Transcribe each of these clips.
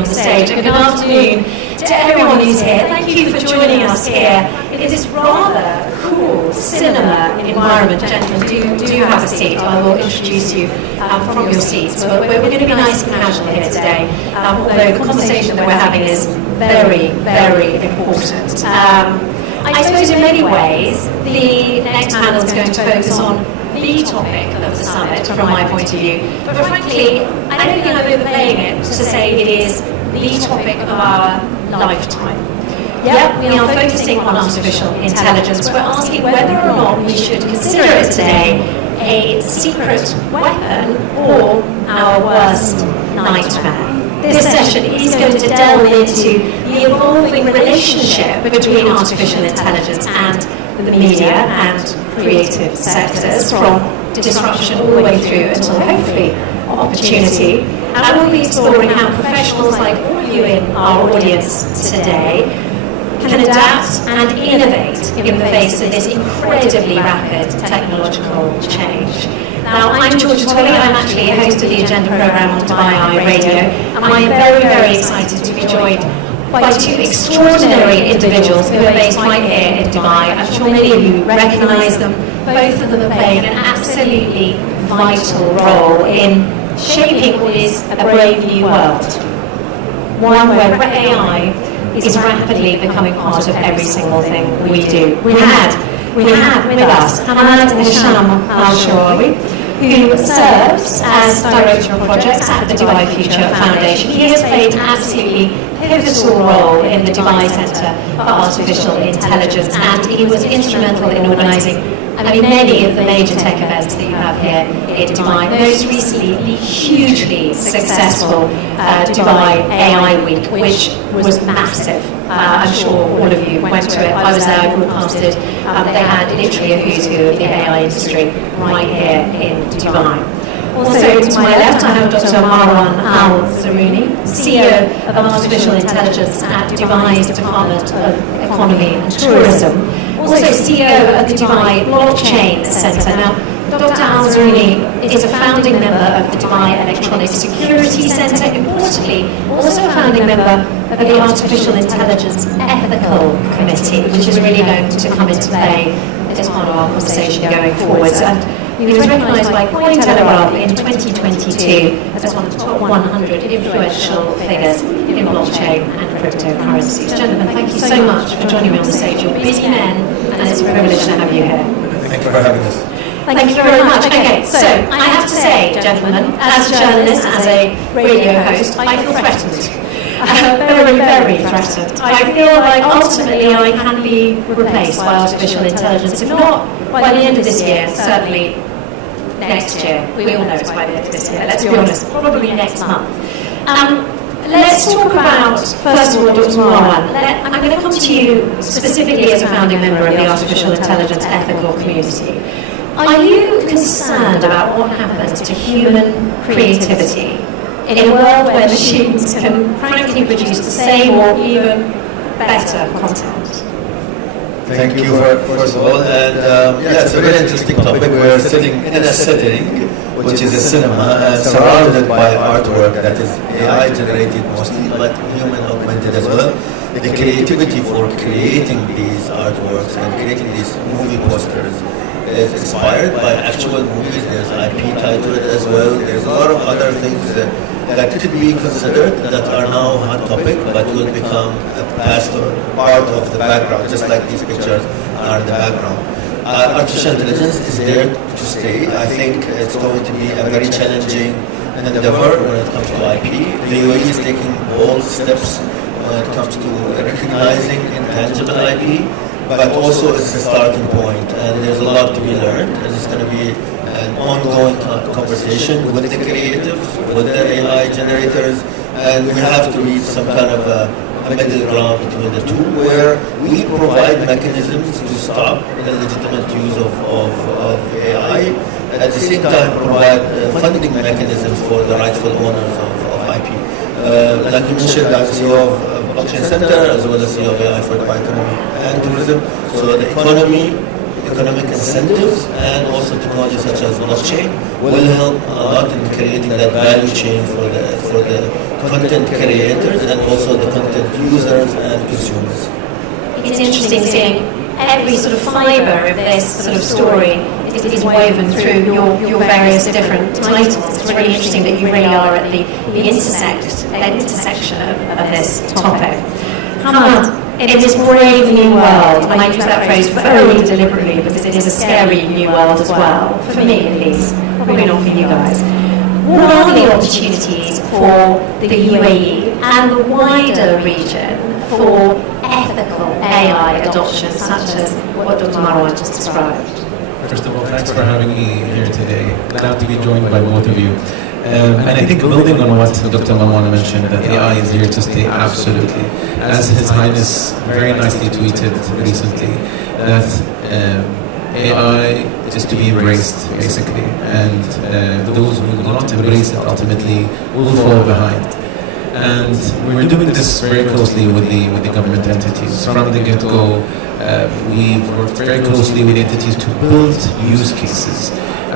on the stage, and good afternoon to everyone who's here. Thank you for joining us here in this rather cool cinema environment. Gentlemen, do have a seat. I will introduce you from your seats. But we're going to be nice and casual here today, although the conversation that we're having is very, very important. I suppose in many ways, the next panel is going to focus on the topic of the summit from my point of view. But frankly, I don't think I'm overplaying it to say it is the topic of our lifetime. Yep, we are focusing on artificial intelligence. We're asking whether or not we should consider it today a secret weapon or our worst nightmare. This session is going to delve into the evolving relationship between artificial intelligence and the media and creative sectors, from disruption all the way through until hopefully opportunity. And we'll be exploring how professionals like all of you in our audience today can adapt and innovate in the face of this incredibly rapid technological change. Now, I'm Georgia Tolley, I'm actually a host of the Agenda programme on Dubai Eye Radio, and I am very, very excited to be joined by two extraordinary individuals who are based right here in Dubai. I'm sure many of you recognise them. Both of them are playing an absolutely vital role in shaping what is a brave new world. One where AI is rapidly becoming part of every single thing we do. We have with us Hamad Al-Shirawi, who serves as Director of Projects at the Dubai Future Foundation. He has played an absolutely pivotal role in the Dubai Centre for Artificial Intelligence, and he was instrumental in organising many of the major tech events that you have here in Dubai. Most recently, the hugely successful Dubai AI Week, which was massive. I'm sure all of you went to it. I was there, I broadcasted. They had literally a who's who of the AI industry right here in Dubai. Also, to my left, I have Dr. Marwan Alzarooni, CEO of Artificial Intelligence at Dubai's Department of Economy and Tourism. Also CEO of the Dubai Blockchain Centre. Now, Dr. Alzarooni is a founding member of the Dubai Electronic Security Centre, importantly, also a founding member of the Artificial Intelligence Ethical Committee, which is really going to come into play as part of our conversation going forwards. And he was recognised by Cointelegraph in 2022 as one of the top 100 influential figures in blockchain and cryptocurrencies. Gentlemen, thank you so much for joining me on the stage. You're busy men, and it's a privilege to have you here. Thank you for having us. Thank you very much. Okay, so I have to say, gentlemen, as a journalist, as a radio host, I feel threatened. Very, very threatened. I feel like ultimately I can be replaced by artificial intelligence, if not by the end of this year, certainly next year. We all know it's by the end of this year, let's be honest, probably next month. Let's talk about, first of all, Dr. Marwan. I'm going to come to you specifically as a founding member of the Artificial Intelligence Ethical Community. Are you concerned about what happens to human creativity in a world where machines can frankly produce the same or even better content? Thank you first of all, and it's a very interesting topic. We're sitting in a setting which is a cinema, surrounded by artwork that is AI generated mostly, but human augmented as well. The creativity for creating these artworks and creating these movie posters is inspired by actual movies. There's IP tied to it as well. There's a lot of other things that could be considered that are now hot topic, but will become a part of the background, just like these pictures are the background. Artificial intelligence is there to stay. I think it's going to be a very challenging endeavor when it comes to IP. The UAE is taking bold steps when it comes to recognizing intangible IP, but also it's a starting point, and there's a lot to be learned, and it's going to be an ongoing conversation with the creatives, with the AI generators, and we have to reach some kind of a middle ground between the two, where we provide mechanisms to stop the legitimate use of AI, at the same time provide funding mechanisms for the rightful owners of IP. Like you mentioned, I'm CEO of Blockchain Center, as well as CEO of AI for Dubai Economy and Tourism. So the economy economic incentives, and also technology such as blockchain will help a lot in creating that value chain for the content creators and also the content users and consumers. It's interesting seeing every sort of fibre of this sort of story is woven through your various different titles. It's really interesting that you really are at the intersection of this topic. Hamad, in this brave new world, and I use that phrase very deliberately because it is a scary new world as well, for me at least, probably not for you guys. What are the opportunities for the UAE and the wider region for ethical AI adoption, such as what Dr. Marwan just described? First of all, thanks for having me here today. Glad to be joined by both of you. And I think building on what Dr. Marwan mentioned, that AI is here to stay absolutely. As His Highness very nicely tweeted recently, that AI is to be embraced, basically. And those who do not embrace it ultimately will fall behind. And we're doing this very closely with the government entities. From the get-go, we've worked very closely with entities to build use cases.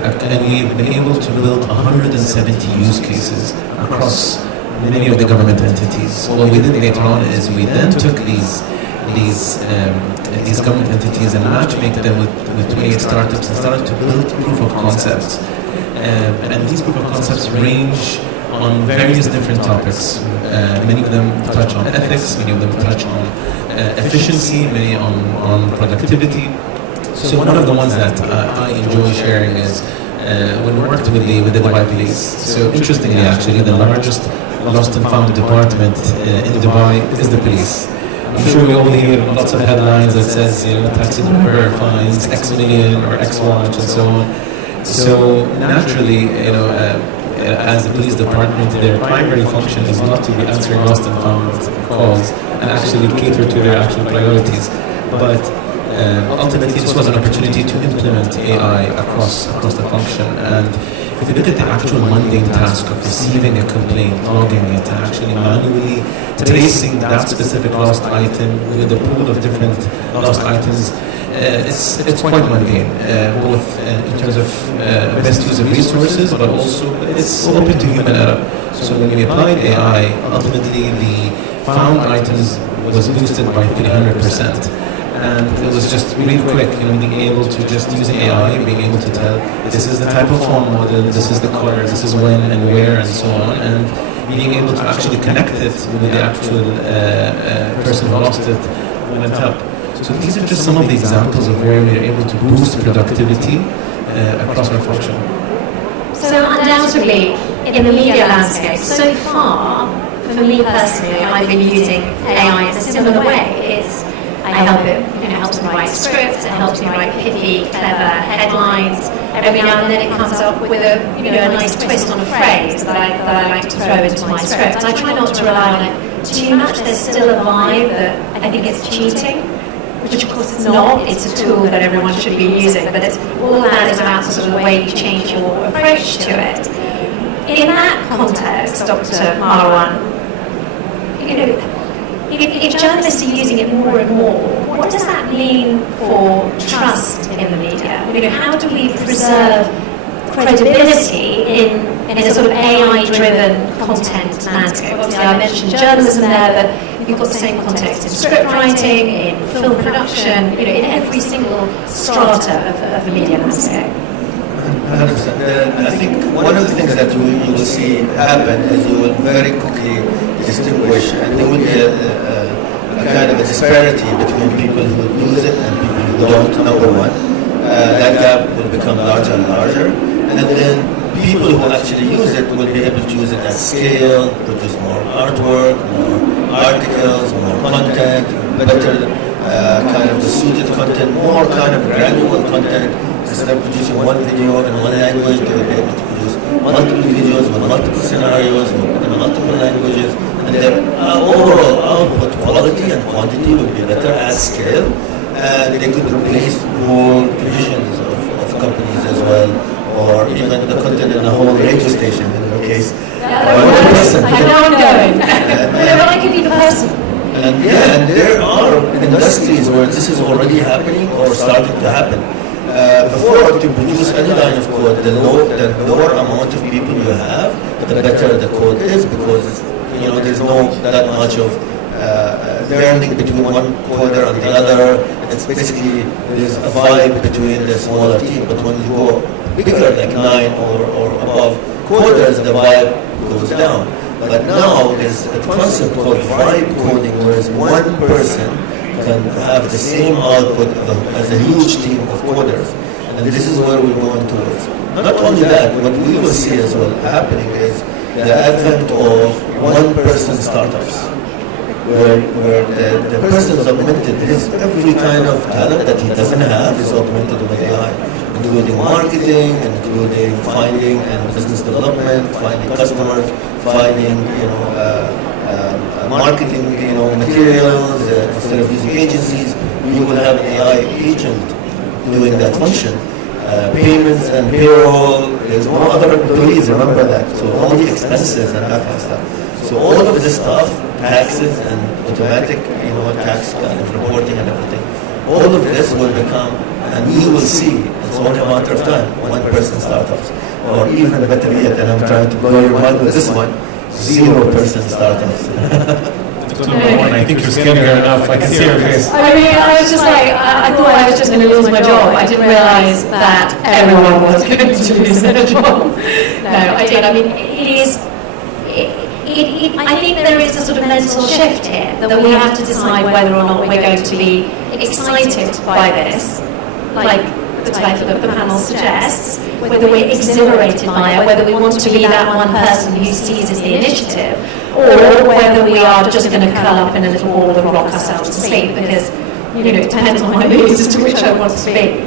And we've been able to build 170 use cases across many of the government entities. What we did later on is we then took these government entities and matchmaked them with 28 startups and started to build proof of concepts. And these proof of concepts range on various different topics. Many of them touch on ethics, many of them touch on efficiency, many on productivity. So one of the ones that I enjoy sharing is when we worked with the Dubai police. So interestingly, actually, the largest lost and found department in Dubai is the police. I'm sure we all hear lots of headlines that says, taxi driver fines X million or X watch and so on. So naturally, as the police department, their primary function is not to be answering lost and found calls and actually cater to their actual priorities. But ultimately, this was an opportunity to implement AI across the function. And if you look at the actual mundane task of receiving a complaint, logging it, and actually manually tracing that specific lost item with a pool of different lost items, it's quite mundane, both in terms of best use of resources, but also it's open to human error. So when we applied AI, ultimately the found items was boosted by 300%. And it was just really quick, being able to just use AI, being able to tell this is the type of phone model, this is the color, this is when and where, and so on, and being able to actually connect it with the actual person who lost it when it helped. So these are just some of the examples of where we are able to boost productivity across our function. So undoubtedly, in the media landscape, so far, for me personally, I've been using AI in a similar way. I help it, helps me write scripts, it helps me write pithy, clever headlines. Every now and then it comes up with a nice twist on a phrase that I like to throw into my script. And I try not to rely on it too much. There's still a vibe that I think it's cheating, which of course it's not. It's a tool that everyone should be using, but all that is about sort of the way you change your approach to it. In that context, Dr. Marwan, if journalists are using it more and more, what does that mean for trust in the media? How do we preserve credibility in a sort of AI-driven content landscape? Obviously, I mentioned journalism there, but you've got the same context in script writing, in film production, in every single strata of the media landscape. 100%. I think one of the things that you will see happen is you will very quickly distinguish, and there will be a kind of a disparity between people who use it and people who don't, number one. That gap will become larger and larger. And then people who actually use it will be able to use it at scale, produce more artwork, more articles, more content, better kind of suited content, more kind of granular content. Instead of producing one video in one language, they will be able to produce multiple videos with multiple scenarios in multiple languages. And their overall output quality and quantity will be better at scale. And they could replace whole divisions of companies as well, or even the content in a whole radio station in your case. I know I'm going. But I could be the person. And there are industries where this is already happening or starting to happen. before to produce any line of code, the lower amount of people you have, the better the code is, because there's no that much of learning between one coder and the other. It's basically there's a vibe between the smaller team, but when you go bigger, like 9 or above coders, the vibe goes down. But now there's a concept called vibe coding, whereas one person can have the same output as a huge team of coders. And this is where we're going towards. Not only that, what we will see as well happening is the advent of one-person startups, where the person is augmented. Every kind of talent that he doesn't have is augmented with AI, including marketing, including finding and business development, finding customers, finding marketing materials. Instead of using agencies, you will have an AI agent doing that function. Payments and payroll, there's no other employees, remember that. So all the expenses and that kind of stuff. So all of this stuff, taxes and automatic, tax kind of reporting and everything, all of this will become, and you will see, it's only a matter of time, one-person startups, or even better yet, and I'm trying to blow your mind with this one, 0-person startups. I think you're scared her enough. I can see her face. I mean, I was just like, I thought I was just going to lose my job. I didn't realize that everyone was going to lose their job. No, I did. I mean, it is. I think there is a sort of mental shift here that we have to decide whether or not we're going to be excited by this, like the title of the panel suggests, whether we're exhilarated by it, whether we want to be that one person who seizes the initiative, or whether we are just going to curl up in a little ball and rock ourselves to sleep, because it depends on my mood as to which I want to be.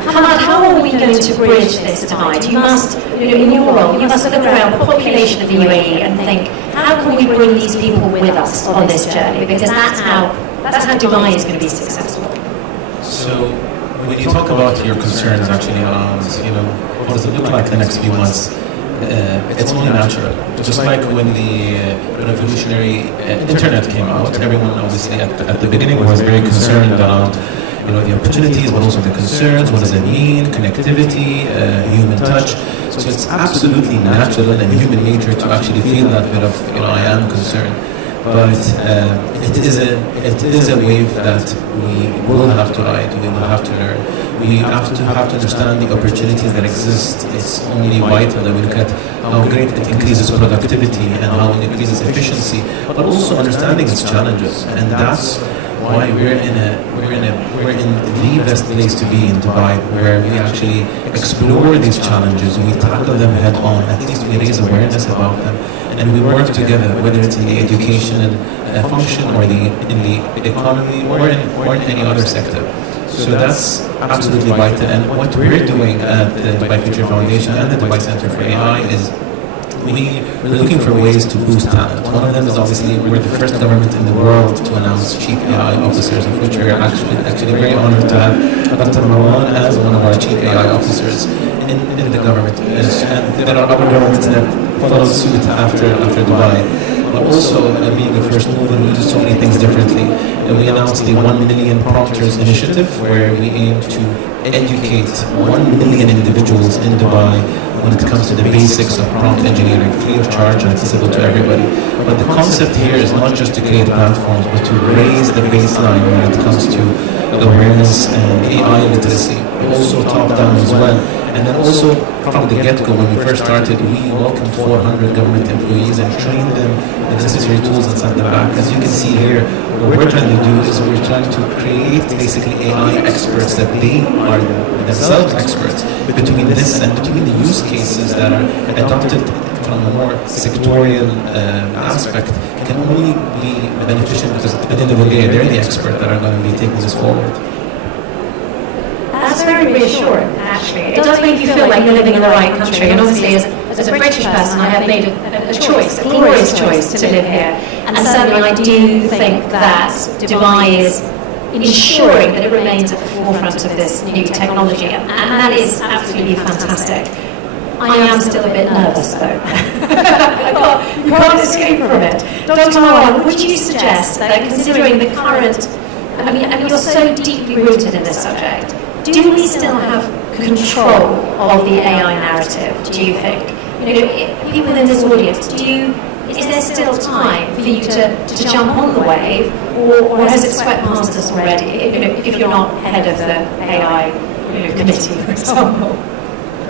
Hamad, how are we going to bridge this tide? You must, in your role, you must look around the population of the UAE and think, how can we bring these people with us on this journey? Because that's how Dubai is going to be successful. So, when you talk about your concerns actually around, what does it look like the next few months, it's only natural. Just like when the revolutionary internet came out, everyone obviously at the beginning was very concerned around the opportunities, but also the concerns. What does it mean? Connectivity, human touch. So it's absolutely natural and human nature to actually feel that bit of, I am concerned. But it is a wave that we will have to ride. We will have to learn. We have to understand the opportunities that exist. It's only vital that we look at how great it increases productivity and how it increases efficiency, but also understanding its challenges. And that's why we're in the best place to be in Dubai, where we actually explore these challenges, we tackle them head on, at least we raise awareness about them, and we work together, whether it's in the education function or in the economy or in any other sector. So that's absolutely vital. And what we're doing at the Dubai Future Foundation and the Dubai Center for AI is we're looking for ways to boost talent. One of them is obviously we're the first government in the world to announce chief AI officers, of which we're actually very honored to have Dr. Marwan as one of our chief AI officers in the government. And there are other governments that follow suit after Dubai. But also, being the first mover, we do so many things differently. And we announced the 1 Million Prompters Initiative, where we aim to educate 1 million individuals in Dubai when it comes to the basics of prompt engineering, free of charge and accessible to everybody. But the concept here is not just to create platforms, but to raise the baseline when it comes to awareness and AI literacy, also top-down as well. And then also, from the get-go, when we first started, we welcomed 400 government employees and trained them the necessary tools and sent them back. As you can see here, what we're trying to do is we're trying to create basically AI experts that they are themselves experts between this and between the use cases that are adopted from a more sectorial aspect can only be beneficial because at the end of the day, they're the expert that are going to be taking this forward. That's very reassuring, actually. It does make you feel like you're living in the right country. And obviously, as a British person, I have made a choice, a glorious choice to live here. And certainly, I do think that Dubai is ensuring that it remains at the forefront of this new technology. And that is absolutely fantastic. I am still a bit nervous, though. You can't escape from it. Dr. Marwan, would you suggest that considering the current, I mean, you're so deeply rooted in this subject, do we still have control of the AI narrative, do you think? People in this audience, is there still time for you to jump on the wave, or has it swept past us already, if you're not head of the AI committee, for example?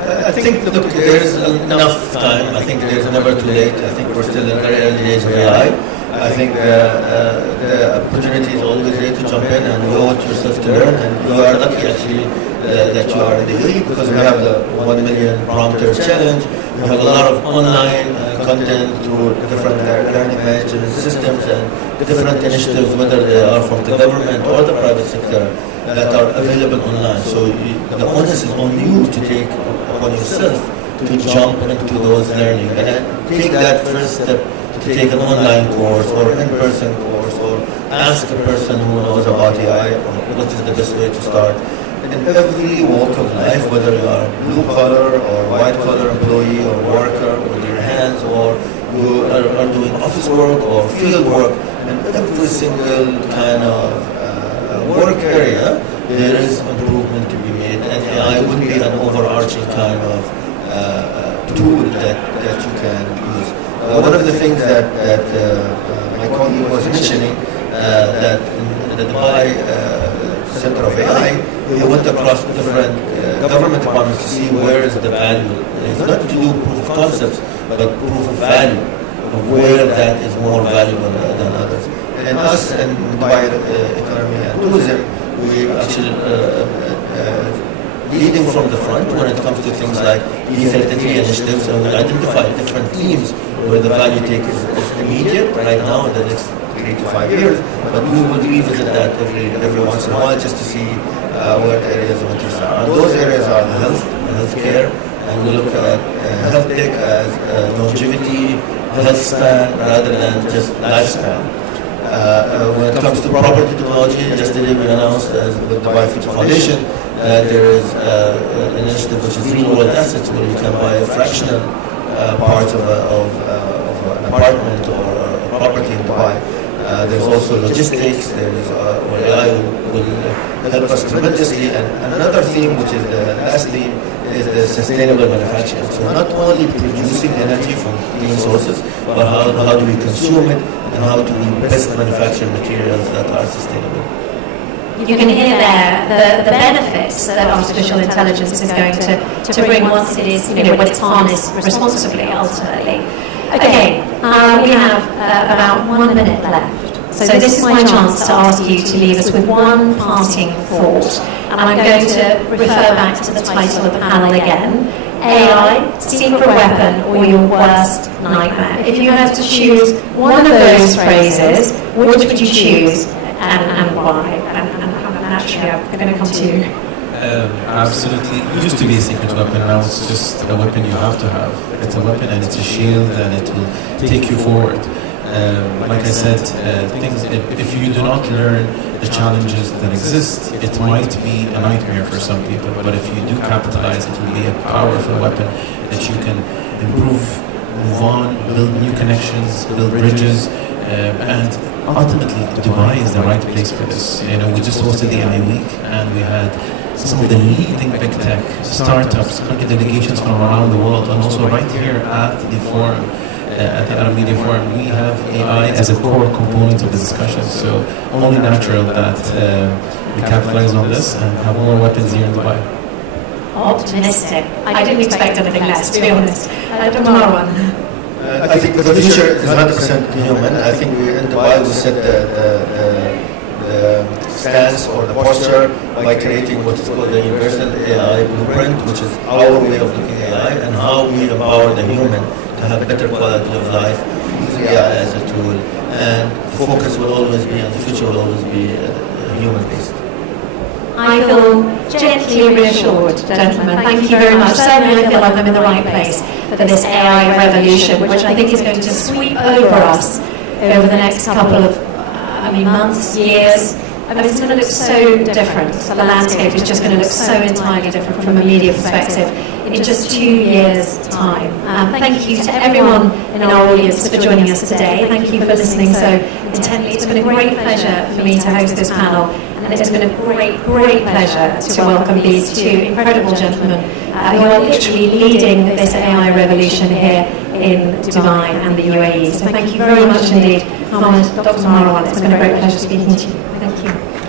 I think, look, there is enough time. I think there's never too late. I think we're still in the very early days of AI. I think the opportunity is always there to jump in, and you owe it yourself to learn. And you are lucky, actually, that you are in the UAE, because we have the 1 million prompters challenge. We have a lot of online content through different learning management systems and different initiatives, whether they are from the government or the private sector, that are available online. So the onus is on you to take upon yourself to jump into those learning and take that first step to take an online course or an in-person course, or ask a person who knows about AI what is the best way to start. In every walk of life, whether you are blue collar or white collar employee or worker with your hands, or you are doing office work or field work, in every single kind of work area, there is improvement to be made, and AI would be an overarching kind of tool that you can use. One of the things that my colleague was mentioning, that in the Dubai Center of AI, we went across different government departments to see where is the value. It's not to do proof of concepts, but proof of value, of where that is more valuable than others. And us in Dubai Economy and Tourism, we actually leading from the front when it comes to things like E33 initiatives, and we identify different themes where the value take is immediate right now in the next 3 to 5 years, but we will revisit that every once in a while just to see what areas of interest are. And those areas are healthcare, and we look at health tech as longevity, health span, rather than just lifespan. When it comes to property technology, yesterday we announced as the Dubai Future Foundation, there is an initiative which is real world assets, where you can buy fractional parts of an apartment or a property in Dubai. There's also logistics, there's where AI will help us tremendously. And another theme, which is the last theme, is the sustainable manufacturing. So not only producing energy from clean sources, but how do we consume it, and how do we best manufacture materials that are sustainable. You can hear there the benefits that artificial intelligence is going to bring once it is, when it's harnessed responsibly, ultimately. Okay, we have about 1 minute left. So this is my chance to ask you to leave us with one parting thought. And I'm going to refer back to the title of the panel again. AI, secret weapon, or your worst nightmare. If you had to choose one of those phrases, which would you choose and why? And actually, I'm going to come to you. Absolutely. It used to be a secret weapon, now it's just a weapon you have to have. It's a weapon and it's a shield, and it will take you forward. Like I said, if you do not learn the challenges that exist, it might be a nightmare for some people, but if you do capitalize, it will be a powerful weapon that you can improve, move on, build new connections, build bridges, and ultimately Dubai is the right place for this. We just hosted the AI Week, and we had some of the leading big tech startups, delegations from around the world, and also right here at the forum, at the Arab Media Forum, we have AI as a core component of the discussion. So only natural that we capitalize on this and have more weapons here in Dubai. Optimistic. I didn't expect anything less, to be honest. Marwan. I think the future is 100% human. I think we in Dubai we set the stance or the posture by creating what is called the Universal AI Blueprint, which is our way of looking at AI and how we empower the human to have a better quality of life, use AI as a tool, and focus will always be, and the future will always be human-based. I feel gently reassured, gentlemen. Thank you very much. Certainly I feel like I'm in the right place for this AI revolution, which I think is going to sweep over us over the next couple of months, years. I mean, it's going to look so different. The landscape is just going to look so entirely different from a media perspective in just 2 years' time. Thank you to everyone in our audience for joining us today. Thank you for listening so intently. It's been a great pleasure for me to host this panel, and it's been a great pleasure to welcome these two incredible gentlemen who are literally leading this AI revolution here in Dubai and the UAE. So thank you very much indeed, Hamad, Dr. Marwan. It's been a great pleasure speaking to you. Thank you.